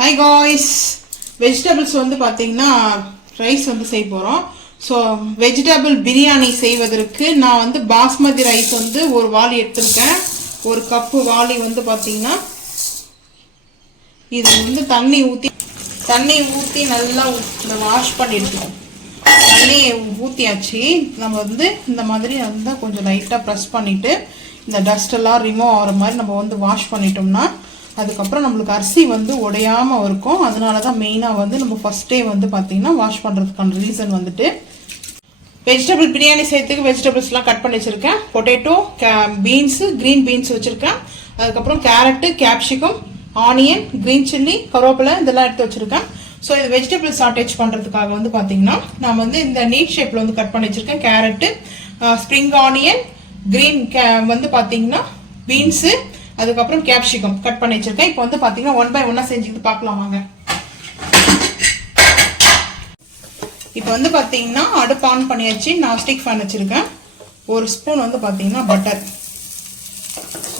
Hi guys, vegetables வந்து பாத்தீங்கன்னா rice வந்து செய்ய போறோம். ஸோ வெஜிடபிள் பிரியாணி செய்வதற்கு நான் வந்து பாஸ்மதி ரைஸ் வந்து ஒரு வாளி எடுத்திருக்கேன். ஒரு கப்பு வாளி வந்து பாத்தீங்கன்னா இது வந்து தண்ணி ஊற்றி நல்லா வாஷ் பண்ணி எடுத்துக்கோம். தண்ணி ஊற்றியாச்சு. நம்ம வந்து இந்த மாதிரி வந்து கொஞ்சம் லைட்டாக ப்ரெஸ் பண்ணிவிட்டு இந்த டஸ்ட் எல்லாம் ரிமூவ் ஆகிற மாதிரி நம்ம வந்து வாஷ் பண்ணிட்டோம்னா அதுக்கப்புறம் நம்மளுக்கு அரிசி வந்து உடையாமல் இருக்கும். அதனால தான் மெயினாக வந்து நம்ம ஃபஸ்ட்டே வந்து பார்த்திங்கன்னா வாஷ் பண்ணுறதுக்கான ரீசன் வந்துட்டு வெஜிடபிள் பிரியாணி செய்யறதுக்கு வெஜிடபிள்ஸ்லாம் கட் பண்ணி வச்சுருக்கேன். பொட்டேட்டோ, பீன்ஸு, க்ரீன் பீன்ஸ் வச்சுருக்கேன். அதுக்கப்புறம் carrot, capsicum, onion, green chilli, கருவேப்பிலை இதெல்லாம் எடுத்து வச்சுருக்கேன். ஸோ இது வெஜிடபிள் சாட்டேஜ் பண்ணுறதுக்காக வந்து பார்த்தீங்கன்னா நான் வந்து இந்த நீட் ஷேப்பில் வந்து கட் பண்ணி வச்சுருக்கேன். கேரட்டு, ஸ்ப்ரிங் ஆனியன், க்ரீன் வந்து பார்த்தீங்கன்னா பீன்ஸு, அதுக்கப்புறம் கேப்சிகம் கட் பண்ணி வச்சிருக்கேன். இப்போ வந்து பார்த்தீங்கன்னா 1 by 1 செஞ்சுக்கிட்டு பார்க்கலாம் வாங்க. இப்போ வந்து பார்த்தீங்கன்னா அடுப்பு ஆன் பண்ணியாச்சு. நான்ஸ்டிக் ஃபேன் வச்சுருக்கேன். ஒரு ஸ்பூன் வந்து பார்த்தீங்கன்னா பட்டர்,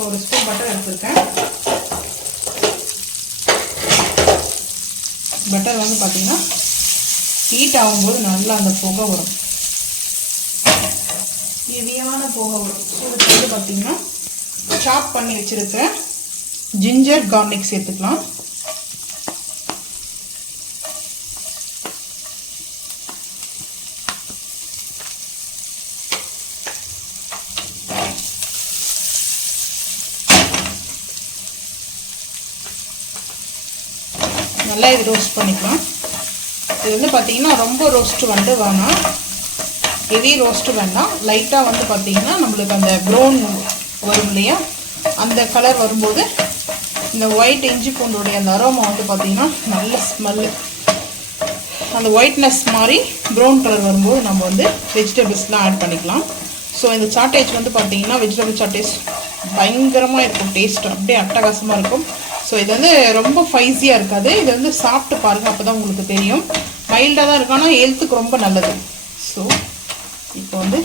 ஒரு ஸ்பூன் பட்டர் எடுத்துருக்கேன். பட்டர் வந்து பார்த்தீங்கன்னா ஹீட் ஆகும்போது நல்லா அந்த புகை வரும், ஹெவியான புகை வரும். இதுக்கு வந்து பார்த்தீங்கன்னா சாப் பண்ணி வச்சிருக்க ஜிஞ்சர் கார்லிக் சேர்த்துக்கலாம். நல்லா இது ரோஸ்ட் பண்ணிக்கலாம். இது வந்து பார்த்தீங்கன்னா ரொம்ப ரோஸ்ட் வந்து வேணாம், ஹெவி ரோஸ்ட் வேண்டாம். லைட்டாக வந்து பார்த்தீங்கன்னா நம்மளுக்கு அந்த ப்ரௌன் வரும் இல்லையா, அந்த கலர் வரும்போது இந்த ஒயிட் இஞ்சி பூண்டோடைய அந்த அரோமா வந்து பார்த்தீங்கன்னா நல்ல ஸ்மெல்லு, அந்த ஒயிட்னஸ் மாதிரி ப்ரௌன் கலர் வரும்போது நம்ம வந்து வெஜிடபிள்ஸ்லாம் ஆட் பண்ணிக்கலாம். ஸோ இந்த சாட்டேஜ் வந்து பார்த்தீங்கன்னா வெஜிடபிள் சாட்டேஜ் பயங்கரமாக இருக்கும், டேஸ்ட் அப்படியே அட்டகாசமாக இருக்கும். ஸோ இது வந்து ரொம்ப ஸ்பைசியாக இருக்காது. இது வந்து சாப்பிட்டு பாருங்கள், அப்போ தான் உங்களுக்கு தெரியும். மைல்டாக தான் இருக்கும், ஆனால் ஹெல்த்துக்கு ரொம்ப நல்லது. ஸோ இப்போ வந்து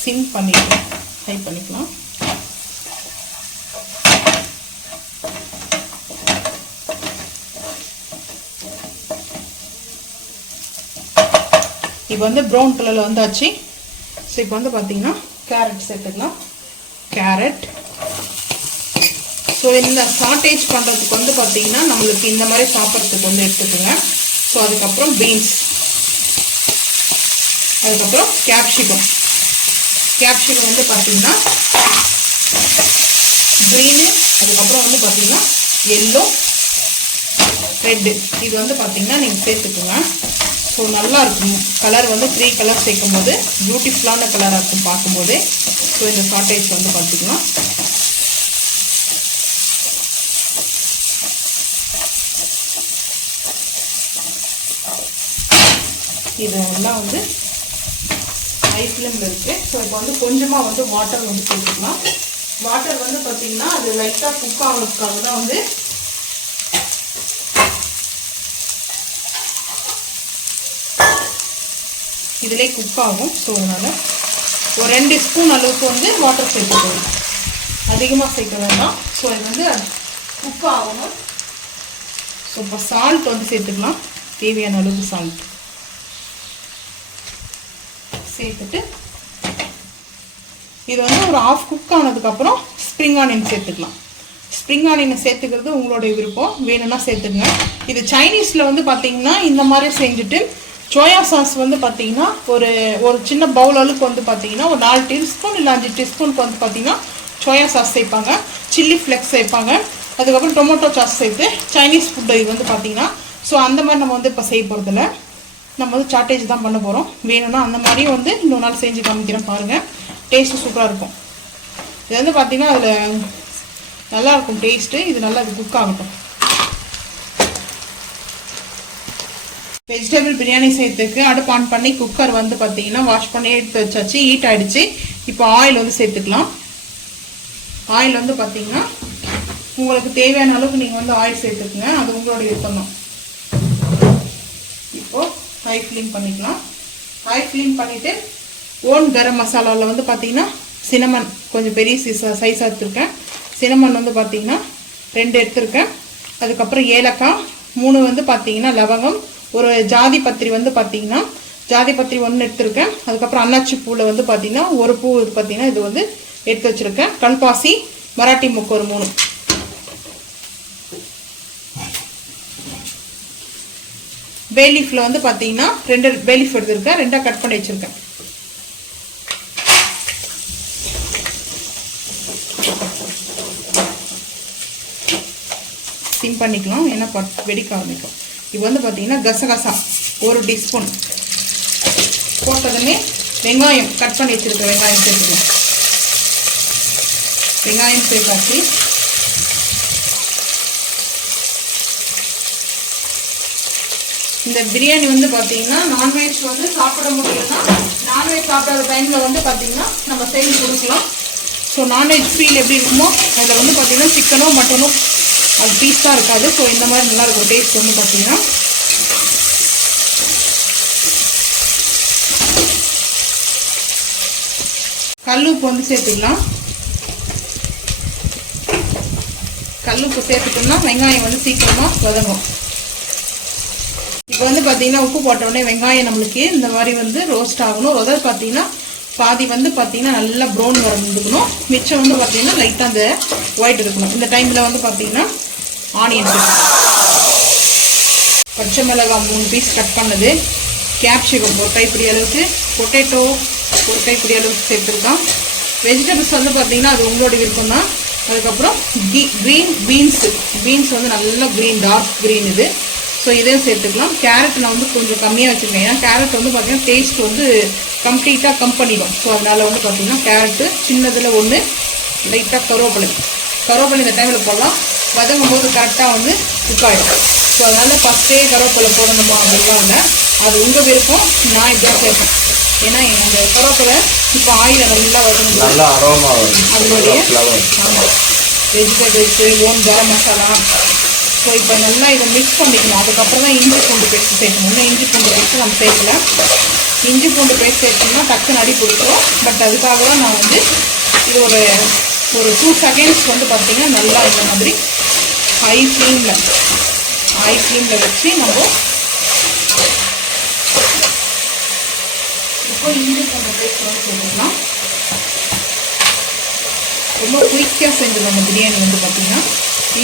சிம் பண்ணிக்கலாம், ஹை பண்ணிக்கலாம். இப்போ வந்து ப்ரௌன் கலரில் வந்தாச்சு. ஸோ இப்போ வந்து பார்த்தீங்கன்னா கேரட் சேர்த்துக்கலாம். கேரட், ஸோ இந்த சாட்டேஜ் பண்ணுறதுக்கு வந்து பார்த்தீங்கன்னா நம்மளுக்கு இந்த மாதிரி சாப்பிட்றதுக்கு வந்து எடுத்துக்கோங்க. ஸோ அதுக்கப்புறம் பீன்ஸ், அதுக்கப்புறம் கேப்சிகம் வந்து பார்த்தீங்கன்னா க்ரீனு, அதுக்கப்புறம் வந்து பார்த்தீங்கன்னா எல்லோ, ரெட்டு, இது வந்து பார்த்தீங்கன்னா நீங்கள் சேர்த்துக்கோங்க. ஸோ நல்லா இருக்கும் கலர் வந்து 3 கலர் சேர்க்கும் போது பியூட்டிஃபுல்லான கலராக இருக்கும் பார்க்கும்போது. ஸோ இந்த சாட்டேஜ் வந்து பார்த்தீங்கன்னா இதெல்லாம் வந்து ஹை ஃப்ளேமில் இருக்குது. ஸோ இப்போ வந்து கொஞ்சமாக வந்து வாட்டர் வந்து சேர்த்துக்கலாம். வாட்டர் வந்து பார்த்தீங்கன்னா அது லைட்டாக குக் ஆகிறதுக்காக தான் வந்து இதிலே குக் ஆகும். ஸோ அதனால் ஒரு 2 ஸ்பூன் அளவுக்கு வந்து வாட்டர் சேர்த்துக்கணும், அதிகமாக சேர்க்க வேண்டாம். ஸோ இது வந்து குக் ஆகணும். ஸோ இப்போ சால்ட் வந்து சேர்த்துக்கலாம், தேவையான அளவுக்கு சால்ட் சேர்த்துட்டு இது வந்து ஒரு ஆஃப் குக் ஆனதுக்கப்புறம் ஸ்ப்ரிங் ஆனியன் சேர்த்துக்கலாம். ஸ்ப்ரிங் ஆனியனை சேர்த்துக்கிறது உங்களுடைய விருப்பம், வேணும்னா சேர்த்துக்குங்க. இது சைனீஸில் வந்து பார்த்தீங்கன்னா இந்த மாதிரி செஞ்சுட்டு சோயா சாஸ் வந்து பார்த்தீங்கன்னா ஒரு சின்ன பவுல் அளவுக்கு வந்து பார்த்தீங்கன்னா ஒரு 4 டீஸ்பூன் இல்லை 5 டீஸ்பூனுக்கு வந்து பார்த்தீங்கன்னா சோயா சாஸ் சேர்ப்பாங்க, சில்லி ஃப்ளெக்ஸ் சேர்ப்பாங்க, அதுக்கப்புறம் டொமேட்டோ சாஸ் சேர்த்து சைனீஸ் ஃபுட்டு இது வந்து பார்த்தீங்கன்னா. ஸோ அந்த மாதிரி நம்ம வந்து இப்போ செய்ய போகிறதில்ல, நம்ம வந்து சாட்டேஜ் தான் பண்ண போகிறோம். வேணும்னா அந்த மாதிரியும் வந்து இன்னொரு நாள் செஞ்சு காமிக்கிறேன் பாருங்கள், டேஸ்ட்டு சூப்பராக இருக்கும். இது வந்து பார்த்தீங்கன்னா அதில் நல்லாயிருக்கும் டேஸ்ட்டு. இது நல்லா அது குக் ஆகட்டும். வெஜிடபிள் பிரியாணி செய்யறதுக்கு அடுப்பு ஆன் பண்ணி குக்கர் வந்து பார்த்தீங்கன்னா வாஷ் பண்ணி எடுத்து வச்சாச்சு, ஹீட் ஆகிடுச்சு. இப்போ ஆயில் வந்து சேர்த்துக்கலாம். ஆயில் வந்து பார்த்தீங்கன்னா உங்களுக்கு தேவையான அளவுக்கு நீங்கள் வந்து ஆயில் சேர்த்துக்குங்க, அது உங்களுடைய விருப்பம் தான். இப்போது ஹை ஃப்ளேம் பண்ணிக்கலாம். ஹை ஃப்ளேம் பண்ணிவிட்டு ஓன் கரம் மசாலாவில் வந்து பார்த்தீங்கன்னா சினமன் கொஞ்சம் பெரிய சைஸாக எடுத்துருக்கேன். சினமன் வந்து பார்த்தீங்கன்னா 2 எடுத்துருக்கேன். அதுக்கப்புறம் ஏலக்காய் 3 வந்து பார்த்தீங்கன்னா லவங்கம், ஒரு ஜாதி பத்திரி வந்து பார்த்தீங்கன்னா ஜாதி பத்திரி 1 எடுத்துருக்கேன். அதுக்கப்புறம் அன்னாச்சி பூவில் வந்து பார்த்தீங்கன்னா ஒரு பூ பார்த்தீங்கன்னா இது வந்து எடுத்து வச்சுருக்கேன். கல்பாசி, மராட்டி முக்கு ஒரு 3. பேலீஃபில் வந்து பார்த்தீங்கன்னா 2 பேலீஃப் எடுத்துருக்கேன், 2 கட் பண்ணி வச்சுருக்கேன். சிம் பண்ணிக்கலாம், ஏன்னா வெடிக்க ஆரம்பிக்கும். இப்போ வந்து பார்த்தீங்கன்னா கசகசா 1 டீஸ்பூன் போட்டதுமே வெங்காயம் கட் பண்ணி வச்சுருக்கேன். வெங்காயம் சேர்த்துக்கலாம். வெங்காயம் சேர்த்தாச்சு. இந்த பிரியாணி வந்து பார்த்தீங்கன்னா நான்வெஜ் வந்து சாப்பிட முடியும்னா நான்வெஜ் சாப்பிடாத டைமில் வந்து பார்த்தீங்கன்னா நம்ம செஞ்சு கொடுக்கலாம். ஸோ நான்வெஜ் ஃபீல் எப்படி இருக்குமோ அதில் வந்து பார்த்தீங்கன்னா சிக்கனோ மட்டனோ அது பீஸாக இருக்காது. ஸோ இந்த மாதிரி நல்லாயிருக்கும் டேஸ்ட் வந்து பார்த்தீங்கன்னா. கல்லுப்பு வந்து சேர்த்துக்கலாம். கல்லுப்பு சேர்த்துட்டோம்னா வெங்காயம் வந்து சீக்கிரமாக வதங்கும். இப்போ வந்து பார்த்தீங்கன்னா உப்பு போட்டோடனே வெங்காயம் நம்மளுக்கு இந்த மாதிரி வந்து ரோஸ்ட் ஆகணும். அதாவது பார்த்தீங்கன்னா பாதி வந்து பார்த்தீங்கன்னா நல்லா ப்ரௌன் வரந்துக்கணும், மிச்சம் வந்து பார்த்தீங்கன்னா லைட்டாக அந்த ஒயிட் இருக்கணும். இந்த டைமில் வந்து பார்த்தீங்கன்னா ஆனியன், பச்சை மிளகாய் 3 பீஸ் கட் பண்ணது, கேப்சிகம் 1 கைப்பிடி அளவுக்கு, பொட்டேட்டோ 1 கைப்பிடி அளவுக்கு சேர்த்துருக்கோம். வெஜிடபிள்ஸ் வந்து பார்த்தீங்கன்னா அது உங்களோட விருப்பம் தான். அதுக்கப்புறம் க்ரீன் பீன்ஸ் வந்து நல்லா க்ரீன், டார்க் க்ரீன் இது. ஸோ இதையும் சேர்த்துக்கலாம். கேரட் நான் வந்து கொஞ்சம் கம்மியாக வச்சுருக்கேன், ஏன்னா கேரட் வந்து பார்த்தீங்கன்னா டேஸ்ட் வந்து கம்ப்ளீட்டாக கம் பண்ணிடும். ஸோ அதனால் வந்து பார்த்தீங்கன்னா கேரட்டு சின்னதில் 1, லைட்டாக கருவேப்பிலை இந்த டைமில் போடலாம். வதங்கும் போது கரெக்டாக வந்து குக் ஆகிடும். ஸோ அதனால் ஃபஸ்ட்டே கருவேப்பிலை போடணுமா அப்படிலாம் இல்லை, அது உங்கள் விருப்பம். நான் இப்படிதான் சேர்ப்பேன், ஏன்னா இந்த கருவேப்பிலை இப்போ ஆயில் நல்லா வதங்கும், அதனுடைய ஆமாம் வெஜிடபிள்ஸு கரம் மசாலா. ஸோ இப்போ நல்லா இதை மிக்ஸ் பண்ணிக்கணும். அதுக்கப்புறம் தான் இஞ்சி பூண்டு பேஸ்ட் சேர்க்கணும். இன்னும் இஞ்சி பூண்டு பேஸ்ட்டு நம்ம சேர்க்கல. இஞ்சி பூண்டு பேஸ்ட் சேர்த்தோம்னா டக்குன்னு அடி பிடிக்கும். பட் அதுக்காக தான் நான் வந்து இது ஒரு 2 செகண்ட்ஸ் வந்து பார்த்தீங்கன்னா நல்லா இந்த மாதிரி ஹை ஃப்ளேமில் வச்சு நம்ம இப்போ இஞ்சி பூண்டு பேஸ்ட் வந்து சேர்த்துக்கலாம். ரொம்ப குயிக்காக செஞ்சிடலாம் இந்த பிரியாணி வந்து பார்த்தீங்கன்னா.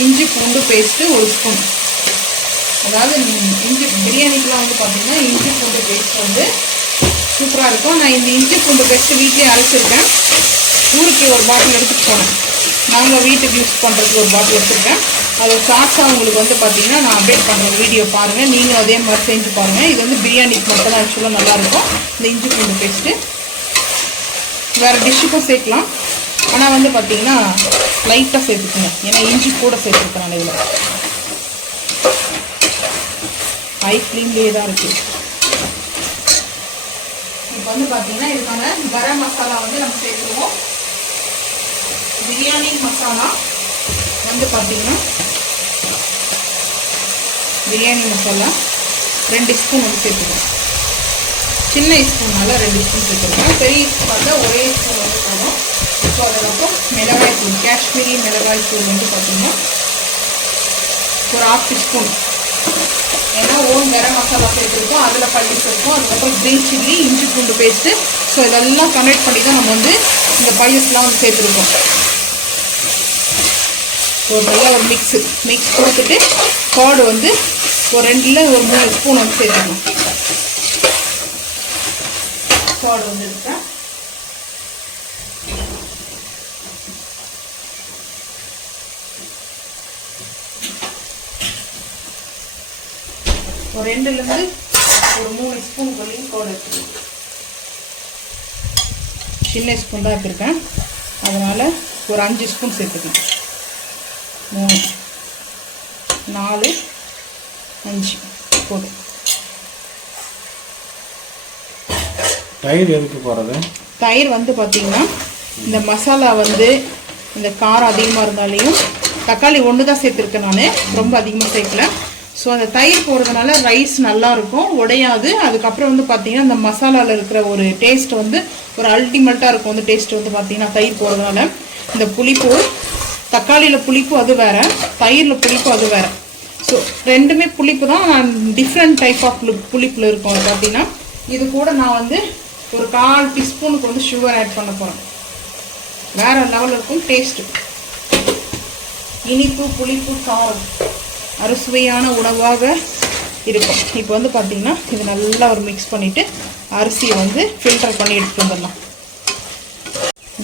இஞ்சி பூண்டு பேஸ்ட்டு 1 ஸ்பூன். அதாவது பிரியாணிக்கெலாம் வந்து பார்த்தீங்கன்னா இஞ்சி பூண்டு பேஸ்ட் வந்து சூப்பராக இருக்கும். நான் இந்த இஞ்சி பூண்டு பேஸ்ட்டு வீட்டிலே அரைச்சிருக்கேன். ஊருக்கு ஒரு பாட்டில் எடுத்துகிட்டு போனேன். நாங்கள் வீட்டுக்கு யூஸ் பண்ணுறதுக்கு ஒரு பாட்டில் எடுத்துருக்கேன். அதை ஷார்ட்ஸாக உங்களுக்கு வந்து பார்த்தீங்கன்னா நான் அப்டேட் பண்ணுற வீடியோ பாருங்கள். நீங்களும் அதே மாதிரி செஞ்சு பாருங்கள். இது வந்து பிரியாணிக்கு மட்டும் தான் ஆக்சுவலாக நல்லாயிருக்கும் இந்த இஞ்சி பூண்டு பேஸ்ட்டு. வேறு டிஷ்ஷுக்கும் சேர்க்கலாம், ஆனால் வந்து பார்த்தீங்கன்னா லைட்டாக சேர்த்துக்குங்க, ஏன்னா இஞ்சி கூட சேர்த்துருக்கேன். இதில் ஹை ஃப்ளேம்லேயே தான் இருக்குது. இப்போ வந்து பார்த்தீங்கன்னா இதுக்கான கரம் மசாலா வந்து நம்ம சேர்த்துருவோம். பிரியாணி மசாலா வந்து பார்த்தீங்கன்னா பிரியாணி மசாலா 2 ஸ்பூன் வந்து சேர்த்துருக்கோம். சின்ன ஸ்பூனால் 2 ஸ்பூன் சேர்த்துருக்கோம். பெரிய ஸ்பூனில் 1 ஸ்பூன் வந்து போதும். ஸோ அதுக்கப்புறம் மிளகாய் தூள், காஷ்மீரி மிளகாய் தூள் வந்து பார்த்தீங்கன்னா ஒரு 1/2 டீஸ்பூன். ஏன்னா கரம் மசாலா சேர்த்துருக்கோம், அதில் பள்ளி சேர்க்கும். அதுக்கப்புறம் க்ரீன் சில்லி, இஞ்சி பூண்டு பேஸ்ட்டு. ஸோ இதெல்லாம் கனெக்ட் பண்ணி தான் நம்ம வந்து இந்த பள்ளிஸ்லாம் வந்து சேர்த்துருக்கோம். ஒரு நல்லா ஒரு மிக்ஸ் கொடுத்துட்டு கார்டு வந்து ஒரு 2 ஸ்பூன் வந்து சேர்த்துக்கணும். கார்டு வந்து இருக்கேன். ஒரு 2 ஒரு 3 ஸ்பூன் வரையும் கார்டு எடுத்துக்கணும். சின்ன ஸ்பூன் தான் எடுத்துருக்கேன், அதனால் ஒரு 5 ஸ்பூன் சேர்த்துக்கணும். 3 4 5 போதும். தயிர் எதுக்கு போகிறது? தயிர் வந்து பார்த்தீங்கன்னா இந்த மசாலா வந்து இந்த காரம் அதிகமாக இருந்தாலையும் தக்காளி 1 தான் சேர்த்துருக்கேன், நான் ரொம்ப அதிகமாக சேர்க்கல. ஸோ அந்த தயிர் போடுறதுனால ரைஸ் நல்லாயிருக்கும், உடையாது. அதுக்கப்புறம் வந்து பார்த்தீங்கன்னா இந்த மசாலாவில் இருக்கிற ஒரு டேஸ்ட் வந்து ஒரு அல்டிமேட்டாக இருக்கும். அந்த டேஸ்ட் வந்து பார்த்தீங்கன்னா தயிர் போடுறதுனால இந்த புளிப்பு, தக்காளியில் புளிப்பு அது வேறு, தயிரில் புளிப்பு அது வேறு. ஸோ ரெண்டுமே புளிப்பு தான், டிஃப்ரெண்ட் டைப் ஆஃப் புளிப்பில் இருக்கும். அது பார்த்தீங்கன்னா இது கூட நான் வந்து ஒரு 1/4 டீஸ்பூனுக்கு வந்து சுகர் ஆட் பண்ண போகிறேன். வேறு லெவலில் இருக்கும் டேஸ்ட்டு. இனிப்பு புளிப்பு காரம் அறுசுவையான உணவாக இருக்கும். இப்போ வந்து பார்த்திங்கன்னா இது நல்லா ஒரு மிக்ஸ் பண்ணிவிட்டு அரிசியை வந்து ஃபில்டர் பண்ணி எடுத்துகிட்டு வந்துடலாம்.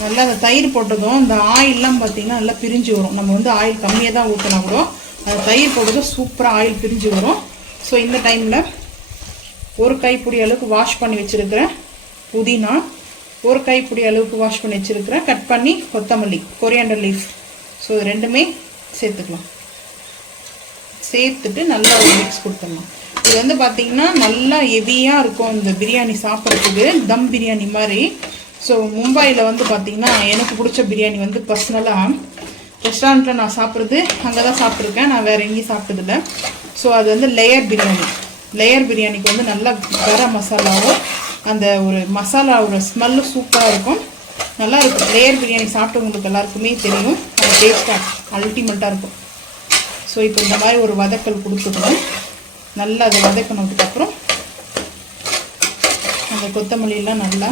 நல்லா அந்த தயிர் போட்டதும் இந்த ஆயிலெலாம் பார்த்திங்கன்னா நல்லா பிரிஞ்சு வரும். நம்ம வந்து ஆயில் கம்மியாக தான் ஊற்றினா கூட அந்த தயிர் போட்டதும் சூப்பராக ஆயில் பிரிஞ்சு வரும். ஸோ இந்த டைமில் ஒரு கைப்பிடி அளவுக்கு வாஷ் பண்ணி வச்சுருக்கிறேன் புதினா, ஒரு கைப்பிடி அளவுக்கு வாஷ் பண்ணி வச்சுருக்கிறேன் கட் பண்ணி கொத்தமல்லி, கொரியாண்டர் லீஃப். ஸோ இது ரெண்டுமே சேர்த்துக்கலாம். சேர்த்துட்டு நல்லா ஒரு மிக்ஸ் கொடுத்துடலாம். இது வந்து பார்த்திங்கன்னா நல்லா ஹெவியாக இருக்கும் இந்த பிரியாணி சாப்பிட்றதுக்கு, தம் பிரியாணி மாதிரி. ஸோ மும்பையில் வந்து பார்த்திங்கன்னா எனக்கு பிடிச்ச பிரியாணி வந்து பர்சனலாக ரெஸ்டாரண்ட்டில் நான் சாப்பிட்றது அங்கே தான் சாப்பிட்ருக்கேன், நான் வேறு எங்கேயும் சாப்பிட்டதில்ல. ஸோ அது வந்து லேயர் பிரியாணி. லேயர் பிரியாணிக்கு வந்து நல்லா கரம் மசாலாவும் அந்த ஒரு மசாலாவோட ஸ்மெல்லும் சூப்பராக இருக்கும், நல்லா இருக்கும். லேயர் பிரியாணி சாப்பிட்டு உங்களுக்கு எல்லாருக்குமே தெரியும், அது டேஸ்ட்டாக அல்டிமேட்டாக இருக்கும். ஸோ இப்போ இந்த மாதிரி ஒரு வதக்கல் கொடுத்துக்கணும். நல்லா அதை வதக்கினதுக்கப்புறம் அந்த கொத்தமல்லியெலாம் நல்லா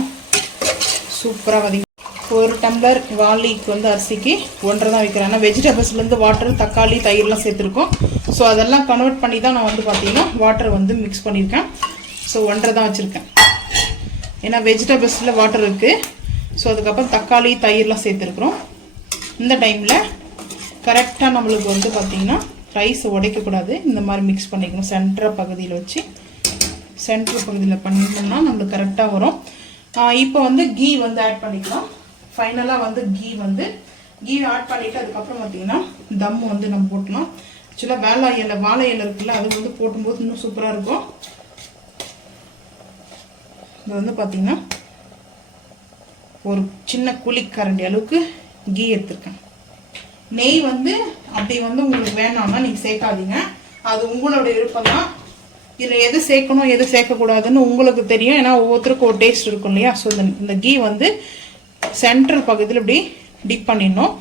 சூப்பராக வதங்கி, ஒரு டம்ளர் வாளிக்கு வந்து அரிசிக்கு 1.5 தான் வைக்கிறேன். ஆனால் வெஜிடபிள்ஸ்லேருந்து வாட்டர், தக்காளி, தயிர்லாம் சேர்த்துருக்கோம். ஸோ அதெல்லாம் கன்வெர்ட் பண்ணி தான் நான் வந்து பார்த்திங்கன்னா வாட்டர் வந்து மிக்ஸ் பண்ணியிருக்கேன். ஸோ 1.5 தான் வச்சுருக்கேன், ஏன்னா வெஜிடபிள்ஸில் வாட்டர் இருக்குது. ஸோ அதுக்கப்புறம் தக்காளி, தயிர்லாம் சேர்த்துருக்குறோம். இந்த டைமில் கரெக்டாக நம்மளுக்கு வந்து பார்த்திங்கன்னா ரைஸை உடைக்கக்கூடாது, இந்த மாதிரி மிக்ஸ் பண்ணிக்கணும். சென்டர் பகுதியில் வச்சு சென்டர் பகுதியில் பண்ணிட்டோம்னா நம்மளுக்கு கரெக்டாக வரும். இப்போ வந்து கீ வந்து ஆட் பண்ணிக்கலாம். ஃபைனலாக வந்து கீ ஆட் பண்ணிவிட்டு அதுக்கப்புறம் பார்த்திங்கன்னா தம் வந்து நம்ம போட்டலாம். ஆக்சுவலாக வாழை இலை இருக்குல்ல, அது வந்து போட்டும்போது இன்னும் சூப்பராக இருக்கும். இது வந்து பார்த்திங்கன்னா ஒரு சின்ன குழிக்கரண்டி அளவுக்கு கீ எடுத்துருக்கேன். நெய் வந்து அப்படி வந்து உங்களுக்கு வேணாம்னா நீங்கள் சேர்க்காதீங்க, அது உங்களோட விருப்பம் தான். இதில் எது சேர்க்கணும் எது சேர்க்கக்கூடாதுன்னு உங்களுக்கு தெரியும், ஏன்னா ஒவ்வொருத்தருக்கும் ஒரு டேஸ்ட் இருக்கும் இல்லையா. ஸோ இந்த கீ வந்து சென்ட்ரல் பகுதியில் இப்படி டிப் பண்ணிடணும்.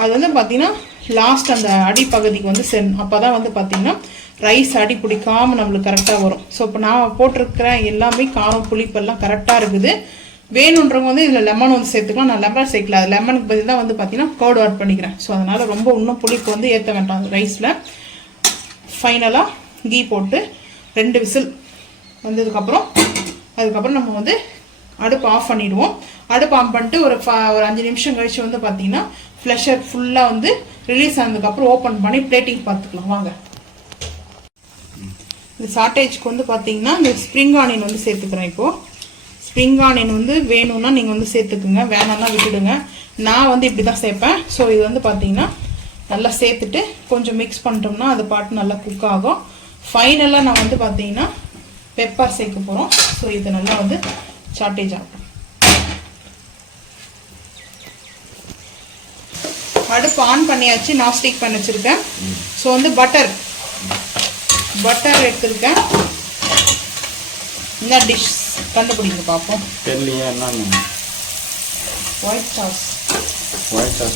அது வந்து பார்த்திங்கன்னா லாஸ்ட் அந்த அடிப்பகுதிக்கு வந்து அப்போ தான் வந்து பார்த்திங்கன்னா ரைஸ் அடி பிடிக்காமல் நம்மளுக்கு கரெக்டாக வரும். ஸோ இப்போ நான் போட்டிருக்கிற எல்லாமே காரம் புளிப்பெல்லாம் கரெக்டாக இருக்குது. வேணுன்றவங்க வந்து இதில் லெமன் வந்து சேர்த்துக்கலாம், நான் லெமன் சேர்க்கல, அது லெமனுக்கு பதில் தான் வந்து பார்த்திங்கன்னா கர்ட் ஆட் பண்ணிக்கிறேன். ஸோ அதனால் ரொம்ப இன்னும் புளிப்பு வந்து ஏற்ற வேண்டாம் ரைஸில். ஃபைனலாக கீ போட்டு 2 விசில் வந்ததுக்கப்புறம் அதுக்கப்புறம் நம்ம வந்து அடுப்பு ஆஃப் பண்ணிவிடுவோம். அடுப்பு ஆஃப் பண்ணிட்டு ஒரு 5 நிமிஷம் கழிச்சு வந்து பார்த்திங்கன்னா ஃப்ளஷர் ஃபுல்லாக வந்து ரிலீஸ் ஆனதுக்கப்புறம் ஓப்பன் பண்ணி பிளேட்டிங் பார்த்துக்கலாம் வாங்க. இந்த சாட்டேஜ்க்கு வந்து பார்த்திங்கன்னா இந்த ஸ்ப்ரிங் ஆனியன் வந்து சேர்த்துக்கிறேன். இப்போது ஸ்ப்ரிங் ஆனியன் வந்து வேணும்னா நீங்கள் வந்து சேர்த்துக்குங்க, வேணாம்னா விட்டுடுங்க. நான் வந்து இப்படி தான் சேர்ப்பேன். ஸோ இது வந்து பார்த்திங்கன்னா நல்லா சேர்த்துட்டு கொஞ்சம் மிக்ஸ் பண்ணிட்டோம்னா அது பாட்டு நல்லா குக் ஆகும். ஃபைனலாக நான் வந்து பார்த்திங்கன்னா பெப்பர் சேர்க்க போகிறோம். ஸோ இது நல்லா வந்து சாட்டேஜ் ஆகும். அடுப்பு ஆன் பண்ணியாச்சு, நான்ஸ்டிக் பண்ணி வச்சுருக்கேன். ஸோ வந்து பட்டர் எடுத்துருக்கேன். இந்த டிஷ் கண்டுபிடிங்க பார்ப்போம். தெரியலையா என்னன்னு? ஒயிட் சாஸ்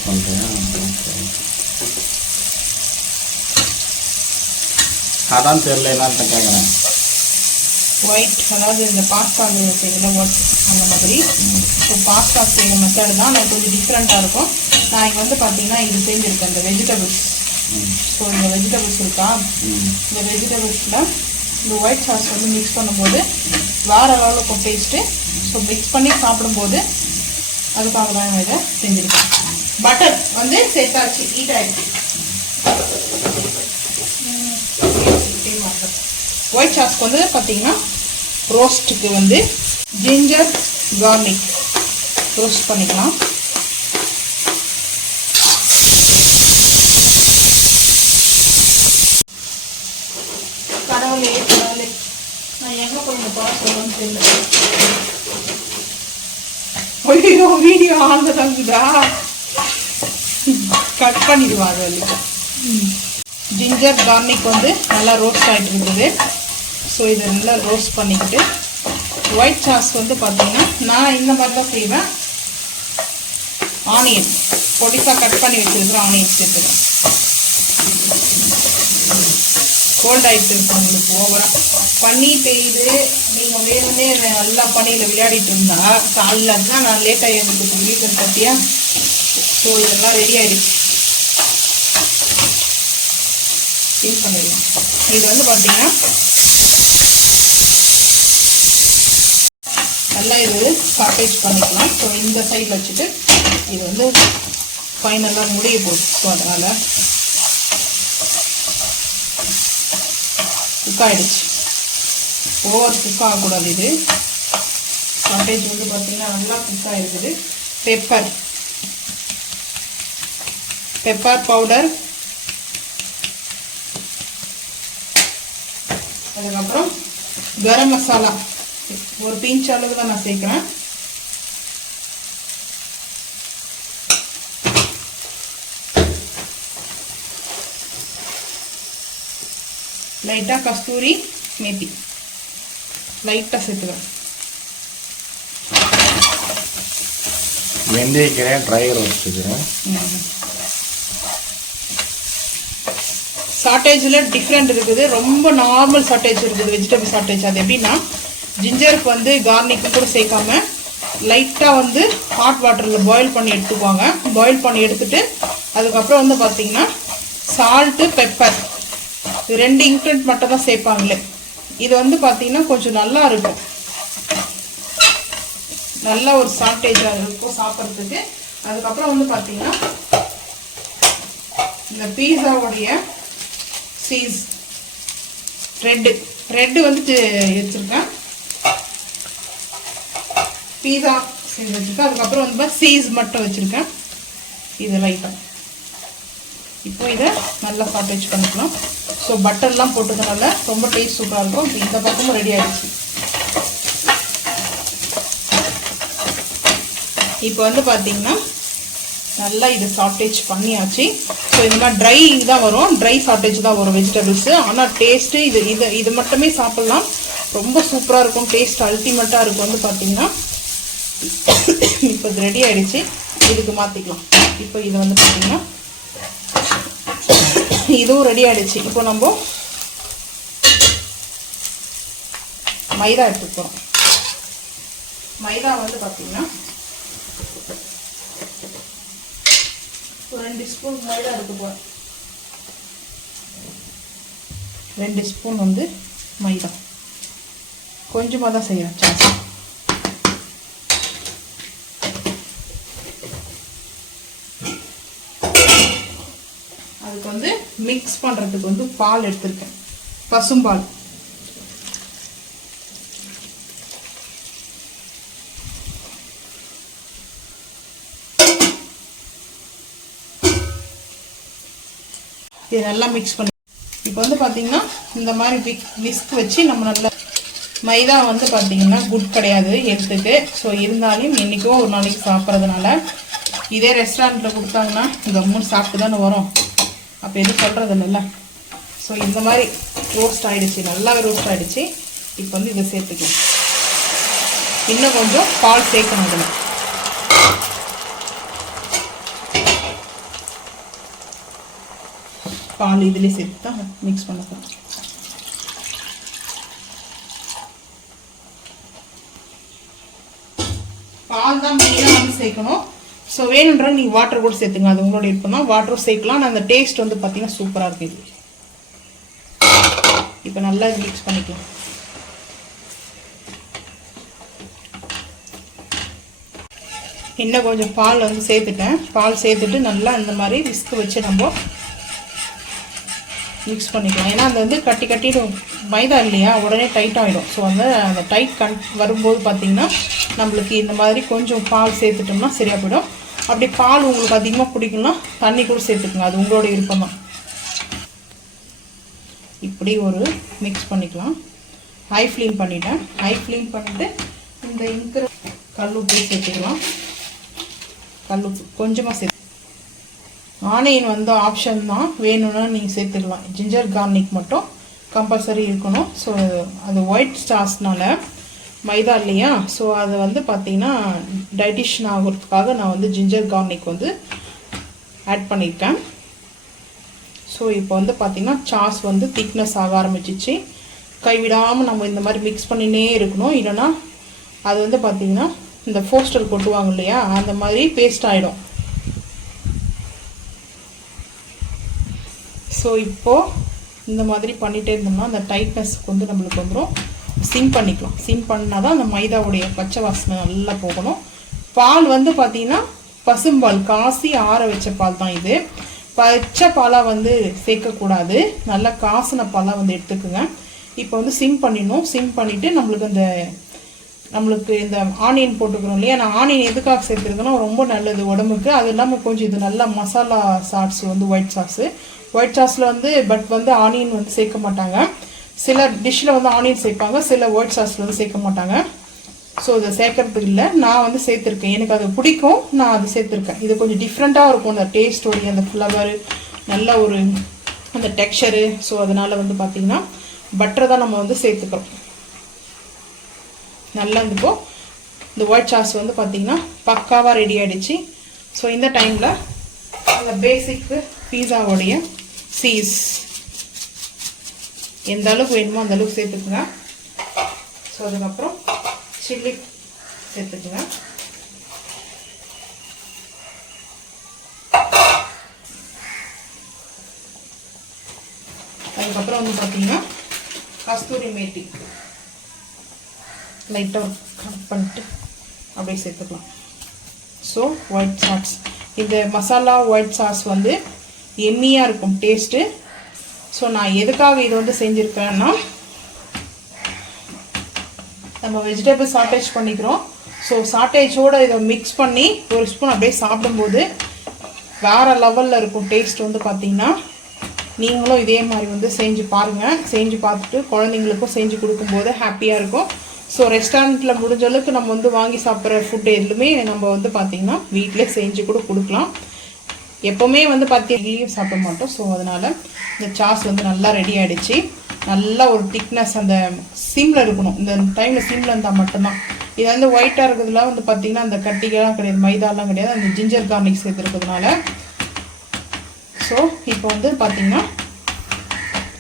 பண்ணுறேன். அதான் தெரியல என்னன்னு கேட்குறேன். ஒயிட் அதாவது இந்த பாஸ்தா செய்யல ஒர்க் அந்த மாதிரி. ஸோ பாஸ்தா செய்கிற மெத்தட் தான், நான் கொஞ்சம் டிஃப்ரெண்ட்டாக இருக்கும். நான் இங்கே வந்து பார்த்தீங்கன்னா இது செஞ்சுருக்கேன் இந்த வெஜிடபிள்ஸ். ஸோ இந்த வெஜிடபிள்ஸ் இருக்கா, இந்த வெஜிடபிள்ஸில் இந்த ஒயிட் சாஸ் வந்து மிக்ஸ் பண்ணும்போது வேறு லெவலில் இருக்கும் டேஸ்ட்டு. ஸோ மிக்ஸ் பண்ணி சாப்பிடும்போது அதுக்காக தான் இதை செஞ்சுருக்கேன். பட்டர் வந்து சேர்த்தாச்சு, ஹீட் ஆகிடுச்சு. ஒயிட் சாஸ்க்கு வந்து பார்த்தீங்கன்னா ரோஸ்ட்டுக்கு வந்து ஜிஞ்சர் கார்லிக் ரோஸ்ட் பண்ணிக்கலாம். கடவுளே நான் எங்கே போய் இந்த பாசம்னு தெரியல. ஐயோ வீடியோ ஆங்க தங்குதா, கட் பண்ணிடுவாங்க. ஜிஞ்சர் கார்லிக் வந்து நல்லா ரோஸ்ட் ஆகிட்டு இருக்குது. ஸோ இதை நல்லா ரோஸ்ட் பண்ணிக்கிட்டு ஒயிட் சாஸ் வந்து பார்த்திங்கன்னா நான் இந்த மாதிரி தான் செய்வேன். ஆனியன் பொடிசாக கட் பண்ணி வச்சுருக்கிற ஆனியன் சேர்த்துக்கிறேன். கோல்ட் ஆகிட்டு இருக்கு உங்களுக்கு ஓவராக. பனி பெய்யுது, நீங்கள் வேணும்னே நல்லா பனியில் விளையாடிட்டு இருந்தா காலில் தான் நான் லேட்டாக எனக்கு வீட்டில் பார்த்தியா. ஸோ இதெல்லாம் ரெடி ஆகிடுச்சு. யூஸ் பண்ணிடலாம். இது வந்து பார்த்தீங்கன்னா நல்லா இது சாட்டேஜ் பண்ணிக்கலாம். ஸோ இந்த சைட் வச்சுட்டு இது வந்து ஃபைனலாக முடிய போகுது. ஸோ அதனால் குக் ஆகிடுச்சு. ஓவர் குக் ஆகக்கூடாது. இது சாட்டேஜ் வந்து பார்த்தீங்கன்னா நல்லா குக் ஆகிருக்குது. பெப்பர் பவுடர், அதுக்கப்புறம் கரம் மசாலா ஒரு பிஞ்ச் அளவு தான் நான் சேர்க்குறேன். லைட்டாக கஸ்தூரி மேத்தி லைட்டாக சேர்த்துக்கிறேன். வெந்தயக்கீரை ட்ரை ரோஸ்ட்டுக்கிறேன். சாட்டேஜில் டிஃப்ரெண்ட் இருக்குது. ரொம்ப நார்மல் சாட்டேஜ் இருக்குது, வெஜிடபிள் சாட்டேஜ். அது எப்படின்னா ஜிஞ்சருக்கு வந்து கார்னிக்கு கூட சேர்க்காம லைட்டாக வந்து ஹாட் வாட்டரில் பாயில் பண்ணி எடுத்துக்குவாங்க. பாயில் பண்ணி எடுத்துட்டு அதுக்கப்புறம் வந்து பார்த்திங்கன்னா சால்ட்டு, பெப்பர், இது 2 இன்க்ரீடியன்ட் மட்டும் தான் சேர்ப்பாங்களே. இது வந்து பார்த்திங்கன்னா கொஞ்சம் நல்லா இருக்கும், நல்ல ஒரு சாட்டேஜாக இருக்கும் சாப்பிட்றதுக்கு. அதுக்கப்புறம் வந்து பார்த்திங்கன்னா இந்த பீஸாவுடைய சீஸ் ரெட்டு வந்து வச்சுருக்கேன். பீஸா சீஸ் வச்சுருக்கேன். அதுக்கப்புறம் வந்து சீஸ் மட்டும் வச்சுருக்கேன். இது லைட்டாக இப்போ இதை நல்லா சாட்டேஜ் பண்ணிக்கலாம். ஸோ பட்டர்லாம் போட்டதுனால ரொம்ப டேஸ்ட் சூப்பராக இருக்கும். இந்த பக்கமும் ரெடி ஆகிடுச்சு. இப்போ வந்து பார்த்திங்கன்னா நல்லா இது சாட்டேஜ் பண்ணியாச்சு. ஸோ இந்த மாதிரி ட்ரை தான் வரும், ட்ரை சாட்டேஜ் தான் வரும் வெஜிடபிள்ஸு. ஆனால் டேஸ்ட்டு இது மட்டுமே சாப்பிட்லாம், ரொம்ப சூப்பராக இருக்கும். டேஸ்ட் அல்டிமேட்டாக இருக்கும். வந்து பார்த்திங்கன்னா இப்போ இது ரெடி ஆகிடுச்சு. இதுக்கு மாற்றிக்கலாம். இப்போ இது வந்து பார்த்திங்கன்னா இதுவும் ரெடி ஆகிடுச்சு. இப்போ நம்ம மைதா எடுத்துக்கிறோம். மைதா வந்து பார்த்திங்கன்னா 2 ஸ்பூன் மைதா எடுத்து போகிறேன். 2 ஸ்பூன் வந்து மைதா கொஞ்சமாக தான் செய்கிறேன். சான்ஸ் அதுக்கு வந்து மிக்ஸ் பண்ணுறதுக்கு வந்து பால் எடுத்துருக்கேன், பசும்பால். இது நல்லா மிக்ஸ் பண்ணி இப்போ வந்து பார்த்திங்கன்னா இந்த மாதிரி விஸ்க் வச்சு நம்ம நல்லா மைதா வந்து பார்த்திங்கன்னா குட் கிடையாது ஹெல்த்துக்கு. ஸோ இருந்தாலும் என்றைக்கோ ஒரு நாளைக்கு சாப்பிட்றதுனால இதே ரெஸ்டாரண்ட்டில் கொடுத்தாங்கன்னா கம்முன்னு சாப்பிட்டு தானே வரும். அப்போ எதுவும் சொல்கிறது இல்லைல்ல. ஸோ இந்த மாதிரி ரோஸ்ட் ஆகிடுச்சு, நல்லாவே ரோஸ்ட் ஆகிடுச்சு. இப்போ வந்து இதை சேர்த்துக்கலாம். இன்னும் கொஞ்சம் பால் சேர்க்கணும். அதில் பால் இதிலே சேர்த்து தான் மிக்ஸ் பண்ண போகிறோம். பால் தான் மெயினாக வந்து சேர்க்கணும். ஸோ வேணுன்ற நீங்கள் வாட்டர் கூட சேர்த்துங்க, அது உங்களோட விருப்பம் தான். வாட்டரும் சேர்க்கலாம். ஆனால் அந்த டேஸ்ட் வந்து பார்த்தீங்கன்னா சூப்பராக இருக்குது. இது இப்போ நல்லா மிக்ஸ் பண்ணிக்கலாம். இன்னும் கொஞ்சம் பால் வந்து சேர்த்துட்டேன். பால் சேர்த்துட்டு நல்லா இந்த மாதிரி விஸ்க் வச்சு நம்ம மிக்ஸ் பண்ணிக்கலாம். ஏன்னா அது வந்து கட்டிடும் மைதா இல்லையா, உடனே டைட் ஆகிடும். ஸோ வந்து அந்த டைட் வரும்போது பார்த்திங்கன்னா நம்மளுக்கு இந்த மாதிரி கொஞ்சம் பால் சேர்த்துட்டோம்னா சரியாக போயிடும். அப்படி பால் உங்களுக்கு அதிகமாக பிடிக்கும்னா தண்ணி கூட சேர்த்துக்குங்க, அது உங்களோட விருப்பம் தான். இப்படி ஒரு மிக்ஸ் பண்ணிக்கலாம். ஹை ஃப்ளேம் பண்ணிட்டேன். ஹை ஃப்ளேம் பண்ணிட்டு இந்த இருக்கிற கல்லுப்பு சேர்த்துக்கலாம். கல்லுப்பு கொஞ்சமாக சேர்த்து. ஆனியன் வந்து ஆப்ஷன் தான், வேணும்னா நீங்கள் சேர்த்துக்கலாம். ஜிஞ்சர் கார்னிக் மட்டும் கம்பல்சரி இருக்கணும். ஸோ அது ஒயிட் ஸ்டார்ஸ்னால மைதா இல்லையா, ஸோ அதை வந்து பார்த்திங்கன்னா டைஜஷன் ஆகிறதுக்காக நான் வந்து ஜிஞ்சர் கார்னிக் வந்து ஆட் பண்ணியிருக்கேன். ஸோ இப்போ வந்து பார்த்திங்கன்னா சாஸ் வந்து திக்னஸ் ஆக ஆரம்பிச்சிச்சு. கைவிடாமல் நம்ம இந்த மாதிரி மிக்ஸ் பண்ணினே இருக்கணும், இல்லைன்னா அது வந்து பார்த்திங்கன்னா இந்த ஃபோஸ்டர் கொட்டுவாங்க இல்லையா, அந்த மாதிரி பேஸ்ட் ஆகிடும். ஸோ இப்போது இந்த மாதிரி பண்ணிகிட்டே இருந்தோம்னா அந்த டைட்னஸ்க்கு வந்து நம்மளுக்கு வந்துடும். சிம் பண்ணிக்கலாம். சிம் பண்ணால் தான் அந்த மைதாவுடைய பச்சை வாசனை நல்லா போகணும். பால் வந்து பார்த்திங்கன்னா பசும்பால், காசி ஆற வச்ச பால் தான் இது. பச்சை பாலாக வந்து சேர்க்கக்கூடாது, நல்லா காசின பாலாக வந்து எடுத்துக்குங்க. இப்போ வந்து சிம் பண்ணிடணும். சிம் பண்ணிவிட்டு நம்மளுக்கு இந்த ஆனியன் போட்டுக்கிறோம் இல்லையா, நான் ஆனியன் எதுக்காக சேர்த்துருக்கேன்னா ரொம்ப நல்லது உடம்புக்கு. அது இல்லாமல் கொஞ்சம் இது நல்லா மசாலா சாஸ் வந்து ஒயிட் சாஸில் வந்து பட் வந்து ஆனியன் வந்து சேர்க்க மாட்டாங்க. சில டிஷ்ஷில் வந்து ஆனியன் சேர்ப்பாங்க, சில ஒயிட் சாஸில் வந்து சேர்க்க மாட்டாங்க. ஸோ இதை சேர்க்கறதுக்கு இல்லை, நான் வந்து சேர்த்துருக்கேன். எனக்கு அது பிடிக்கும், நான் அது சேர்த்துருக்கேன். இது கொஞ்சம் டிஃப்ரெண்ட்டாக இருக்கும், அந்த டேஸ்டோடைய அந்த ஃப்ளவர், நல்ல ஒரு அந்த டெக்ஸ்சரு. ஸோ அதனால் வந்து பார்த்திங்கன்னா பட்டரை தான் நம்ம வந்து சேர்த்துக்கிறோம். நல்லா இருந்துப்போ இந்த ஒயிட் சாஸ் வந்து பார்த்திங்கன்னா பக்காவாக ரெடி ஆகிடுச்சு. ஸோ இந்த டைமில் அந்த பேசிக்கு பீஸாவோடைய சீஸ் எந்த அளவுக்கு வேணுமோ அந்த அளவுக்கு சேர்த்துக்குங்க. ஸோ அதுக்கப்புறம் சில்லி சேர்த்துக்குங்க. அதுக்கப்புறம் வந்து பார்த்தீங்கன்னா கஸ்தூரி மேத்தி லைட்டாக கட் பண்ணிட்டு அப்படியே சேர்த்துக்கலாம். ஸோ ஒயிட் சாஸ், இந்த மசாலா ஒயிட் சாஸ் வந்து எம்மியாக இருக்கும் டேஸ்ட்டு. ஸோ நான் எதுக்காக இது வந்து செஞ்சுருக்கேன்னா, நம்ம வெஜிடபிள் சாட்டேஜ் பண்ணிக்கிறோம். ஸோ சாட்டேஜோடு இதை மிக்ஸ் பண்ணி ஒரு ஸ்பூன் அப்படியே சாப்பிடும்போது வேறு லெவலில் இருக்கும் டேஸ்ட் வந்து பார்த்திங்கன்னா. நீங்களும் இதே மாதிரி வந்து செஞ்சு பாருங்கள். செஞ்சு பார்த்துட்டு குழந்தைங்களுக்கும் செஞ்சு கொடுக்கும்போது ஹாப்பியாக இருக்கும். ஸோ ரெஸ்டாரண்ட்டில் முடிஞ்ச அளவுக்கு நம்ம வந்து வாங்கி சாப்பிட்ற ஃபுட்டு எதுவுமே நம்ம வந்து பார்த்திங்கன்னா வீட்டிலே செஞ்சு கூட கொடுக்கலாம். எப்போவுமே வந்து பார்த்தீங்கன்னா சாப்பிட மாட்டோம். ஸோ அதனால் இந்த சாஸ் வந்து நல்லா ரெடி ஆகிடுச்சு. நல்லா ஒரு திக்னஸ் அந்த சிம்மில் இருக்கணும். இந்த டைமில் சிம்மில் இருந்தால் மட்டும்தான். இது வந்து ஒயிட்டாக இருக்கிறதுலாம் வந்து பார்த்திங்கன்னா அந்த கட்டிகளாம் கிடையாது, மைதாலாம் கிடையாது, அந்த ஜிஞ்சர் கார்லிக் சேர்த்துருக்கிறதுனால. ஸோ இப்போ வந்து பார்த்திங்கன்னா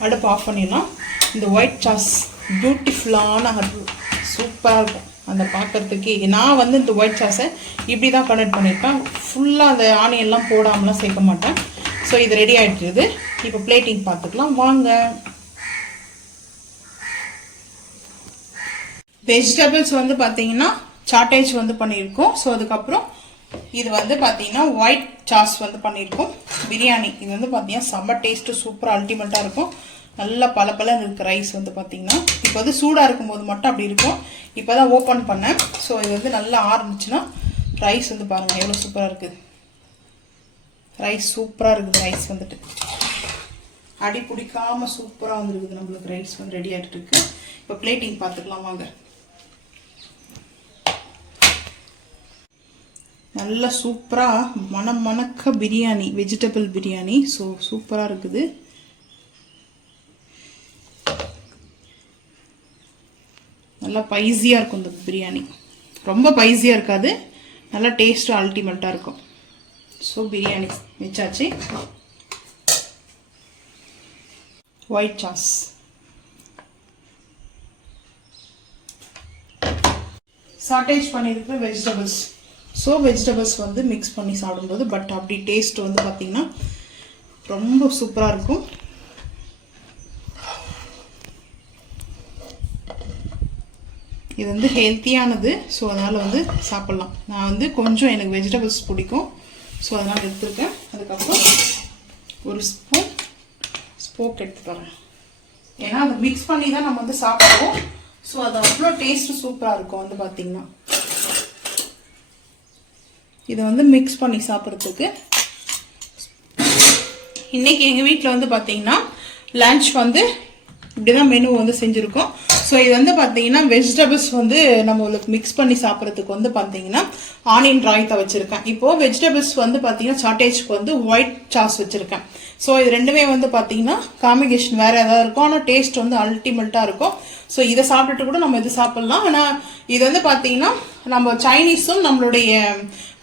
அடுப்பு ஆஃப் பண்ணிடலாம். இந்த ஒயிட் சாஸ் பியூட்டிஃபுல்லான சூப்பராக இருக்கும் அந்த பார்க்குறதுக்கு. நான் வந்து இந்த ஒயிட் சாஸை இப்படி தான் கனெக்ட் பண்ணியிருப்பேன். ஃபுல்லாக அந்த ஆனியன்லாம் போடாமலாம் சேர்க்க மாட்டேன். ஸோ இது ரெடி ஆகிடுது. இப்போ பிளேட்டிங் பார்த்துக்கலாம் வாங்க. வெஜிடபிள்ஸ் வந்து பார்த்தீங்கன்னா சாட்டேஜ் வந்து பண்ணியிருக்கோம். ஸோ அதுக்கப்புறம் இது வந்து பார்த்தீங்கன்னா ஒயிட் சாஸ் வந்து பண்ணியிருக்கோம். பிரியாணி இது வந்து பார்த்தீங்கன்னா செம்ம டேஸ்ட்டு சூப்பராக அல்டிமேட்டாக இருக்கும். நல்லா பலப்பலன்னு இருக்குது ரைஸ் வந்து பார்த்தீங்கன்னா. இப்போ வந்து சூடாக இருக்கும்போது மட்டும் அப்படி இருக்கும். இப்போ தான் ஓப்பன் பண்ணேன். ஸோ இது வந்து நல்லா ஆரம்பிச்சுன்னா ரைஸ் வந்து பாருங்கள் எவ்வளோ சூப்பராக இருக்குது. ரைஸ் சூப்பராக இருக்குது. ரைஸ் வந்துட்டு அடி பிடிக்காமல் சூப்பராக வந்துருக்குது. நம்மளுக்கு ரைஸ் வந்து ரெடி ஆகிட்டு இருக்கு. இப்போ பிளேட்டிங் பார்த்துக்கலாம் வாங்க. நல்லா சூப்பராக மணக்க பிரியாணி, வெஜிடபிள் பிரியாணி. ஸோ சூப்பராக இருக்குது. நல்லா பைஸியாக இருக்கும் இந்த பிரியாணி. ரொம்ப பைஸியாக இருக்காது, நல்லா டேஸ்ட்டு அல்டிமேட்டாக இருக்கும். ஸோ பிரியாணி வச்சாச்சு. ஒயிட் சாஸ், சாட்டேஜ் பண்ணியிருக்கிற வெஜிடபிள்ஸ். ஸோ வெஜிடபிள்ஸ் வந்து மிக்ஸ் பண்ணி சாப்பிடும்போது பட் அப்படி டேஸ்ட் வந்து பார்த்திங்கன்னா ரொம்ப சூப்பராக இருக்கும். இது வந்து ஹெல்த்தியானது. ஸோ அதனால் வந்து சாப்பிட்லாம். நான் வந்து கொஞ்சம் எனக்கு வெஜிடபிள்ஸ் பிடிக்கும். ஸோ அதனால் எடுத்துருக்கேன். அதுக்கப்புறம் ஒரு ஸ்போக் எடுத்து வரேன். ஏன்னா அதை மிக்ஸ் பண்ணி தான் நம்ம வந்து சாப்பிடுவோம். ஸோ அது அவ்வளோ டேஸ்ட்டு சூப்பராக இருக்கும் வந்து பார்த்திங்கன்னா. இதை வந்து மிக்ஸ் பண்ணி சாப்பிட்றதுக்கு இன்றைக்கி எங்கள் வீட்டில் வந்து பார்த்திங்கன்னா லன்ச் வந்து இப்படி தான் மெனு வந்து செஞ்சுருக்கோம். ஸோ இது வந்து பார்த்தீங்கன்னா வெஜிடபிள்ஸ் வந்து நம்மளுக்கு மிக்ஸ் பண்ணி சாப்பிட்றதுக்கு வந்து பார்த்தீங்கன்னா ஆனியன் ராய்த்தா வச்சுருக்கேன். இப்போது வெஜிடபிள்ஸ் வந்து பார்த்தீங்கன்னா சாட்டேஜ்க்கு வந்து ஒயிட் சாஸ் வச்சுருக்கேன். ஸோ இது ரெண்டுமே வந்து பார்த்தீங்கன்னா காம்பினேஷன் வேறு ஏதாவது இருக்கும், ஆனால் டேஸ்ட் வந்து அல்டிமேட்டாக இருக்கும். ஸோ இதை சாப்பிட்டுட்டு கூட நம்ம இது சாப்பிட்லாம். ஆனால் இது வந்து பார்த்தீங்கன்னா நம்ம சைனீஸும் நம்மளுடைய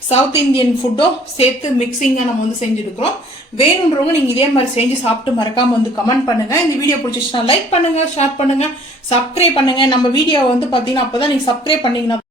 சவுத் இந்தியன் ஃபுட்டும் சேர்த்து மிக்சிங்காக நம்ம வந்து செஞ்சுருக்கிறோம். வேணுன்றவங்க நீங்க இதே மாதிரி செஞ்சு சாப்பிட்டு மறக்காம வந்து கமெண்ட் பண்ணுங்க. இந்த வீடியோ பிடிச்சிச்சுன்னா லைக் பண்ணுங்க, ஷேர் பண்ணுங்க, சப்ஸ்கிரைப் பண்ணுங்க. நம்ம வீடியோ வந்து பாத்தீங்கன்னா அப்பதான் நீங்க சப்ஸ்கிரைப் பண்ணீங்கன்னா